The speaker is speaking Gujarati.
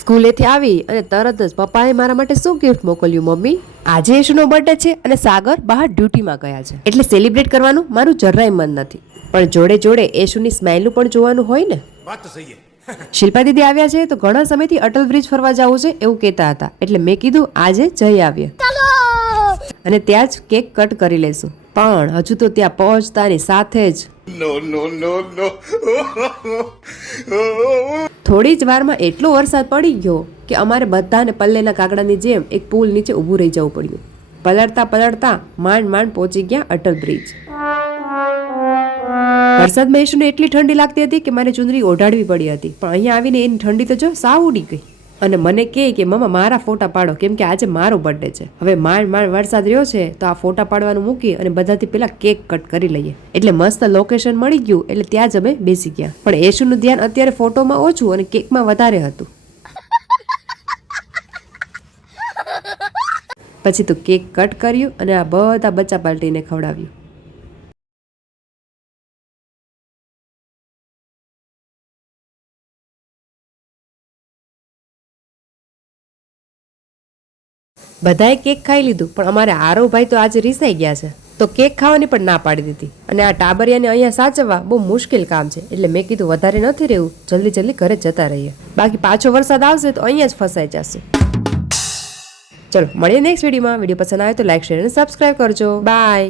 સ્કૂલેથી આવી અને તરત જ પપ્પાએ મારા માટે શું ગિફ્ટ મોકલ્યું મમ્મી? આજે યશુનો બર્થડે છે અને સાગર બહાર ડ્યુટીમાં ગયા છે, એટલે સેલિબ્રેટ કરવાનું મારું જરાય મન નથી. પણ જોડે જોડે યશુની સ્માઇલનું પણ જોવાનું હોય ને. વાત તો સહી છે. શિલ્પા દીદી આવ્યા છે તો ઘણા સમયથી અટલ બ્રિજ ફરવા જવું છે એવું કહેતા હતા, એટલે મેં કીધું આજે જઈ આવીએ અને ત્યાં જ કેક કટ કરી લેશું. પણ હજુ તો ત્યાં પહોંચતાની સાથે જ થોડી જ વારમાં એટલો વરસાદ પડી ગયો કે અમારે બધાને પલ્લેના કાગડાની જેમ એક પુલ નીચે ઊભું રહી જવું પડ્યું. પલળતા પલળતા માંડ માંડ પહોંચી ગયા અટલ બ્રિજ. વરસાદમાં યશુને એટલી ઠંડી લાગતી હતી કે મારે ચુંદડી ઓઢાડવી પડી હતી, પણ અહીંયા આવીને એની ઠંડી તો જો સાવ ઉડી ગઈ. અને મને કહે કે મમ્મા મારા ફોટા પાડો, કેમ કે આજે મારો બર્થડે છે. હવે માંડ માંડ વરસાદ રહ્યો છે તો આ ફોટા પાડવાનું મૂકી અને બધાથી પેલા કેક કટ કરી લઈએ. એટલે મસ્ત લોકેશન મળી ગયું, એટલે ત્યાં જ અમે બેસી ગયા. પણ યશુનું ધ્યાન અત્યારે ફોટોમાં ઓછું અને કેકમાં વધારે હતું. પછી તો કેક કટ કર્યું અને આ બધા બચ્ચા પાર્ટીને ખવડાવ્યું. બધાએ કેક ખાઈ લીધું, પણ અમારે આરવભાઈ તો આજે રીસાઈ ગયા છે, તો કેક ખાવાની પણ ના પાડી દીધી. અને આ ટાબરિયાને અહીંયા સાચવવા બહુ મુશ્કેલ કામ છે, એટલે મેં કીધું વધારે નથી રહેવું, જલ્દી જલ્દી ઘરે જતા રહીએ, બાકી પાછો વરસાદ આવશે તો અહીંયા જ ફસાઈ જશે. ચલો મળીએ નેક્સ્ટ વિડીયોમાં. વિડીયો પસંદ આવે તો લાઈક, શેર અને સબસ્ક્રાઈબ કરજો. બાય.